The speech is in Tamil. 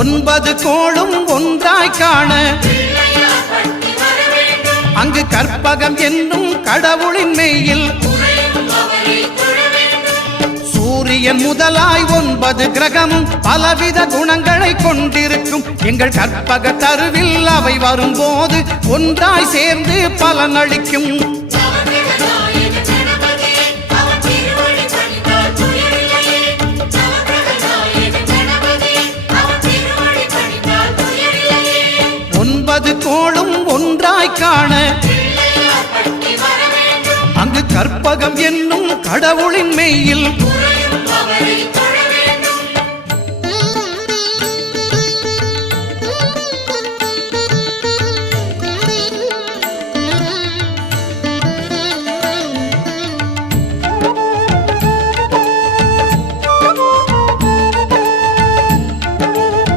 9 கோளும் ஒன்றாய் காண அங்கு கற்பகம் என்னும் கடவுளின் மெய்யில் சூரியன் முதலாய் 9 கிரகமும் பலவித குணங்களை கொண்டிருக்கும் எங்கள் கற்பக தருவில் அவை வரும்போது ஒன்றாய் சேர்ந்து பலனளிக்கும். கோளும் ஒன்றாய் காண அங்கு கற்பகம் என்னும் கடவுளின் மெய்யில்